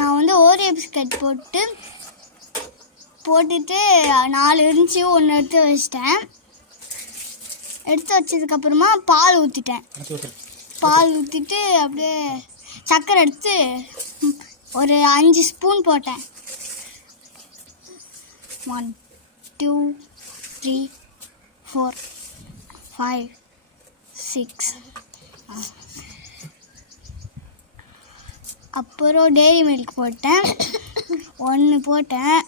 நான் வந்து Oreo biscuit போட்டுட்டு 4 இருந்துச்சு, 1 எடுத்து வச்சிட்டேன். எடுத்து வச்சதுக்கப்புறமா பால் ஊற்றிட்டேன். பால் ஊற்றிட்டு அப்படியே சர்க்கரை எடுத்து ஒரு 5 ஸ்பூன் போட்டேன். 1 2 3 4 5 6. அப்புறம் டெய்ரி மில்க் போட்டேன், 1 போட்டேன்.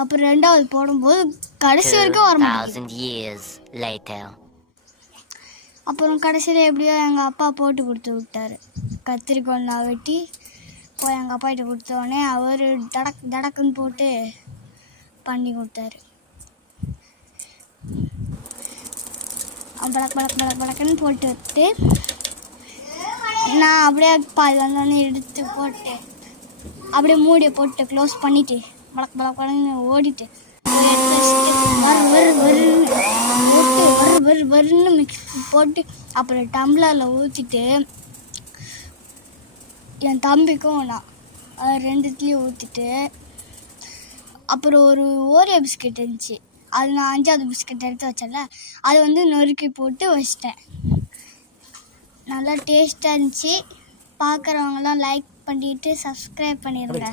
அப்புறம் 2வது போடும்போது கடைசி வரைக்கும் வர மாட்டேங்குது. அப்புறம் கடைசியில் எப்படியோ எங்கள் அப்பா போட்டு கொடுத்து விட்டார். கத்திரிக்கோல் நான் வெட்டி போய் எங்கள் அப்பாகிட்ட கொடுத்தோடனே அவர் தடக்குன்னு போட்டு பண்ணி கொடுத்தாரு. பழக்குன்னு போட்டு விட்டு நான் அப்படியே பால் வந்தோடனே எடுத்து போட்டு அப்படியே மூடியை போட்டு க்ளோஸ் பண்ணிவிட்டு பழக்குன்னு ஓடிட்டு எடுத்து வச்சுட்டு வருன்னு மிக்ஸ் போட்டு அப்புறம் டம்ளரில் ஊற்றிட்டு என் தம்பிக்கும் நான் 2த்துலேயும் ஊற்றிட்டு அப்புறம் ஒரு ஓரியோ பிஸ்கட் இருந்துச்சு, அது நான் 5வது பிஸ்கட் எடுத்து வச்சேன்ல, அது வந்து நொறுக்கி போட்டு வச்சிட்டேன். நல்லா டேஸ்ட்டாக இருந்துச்சு. பார்க்குறவங்களாம் லைக் பண்ணிவிட்டு சப்ஸ்கிரைப் பண்ணிடுங்க.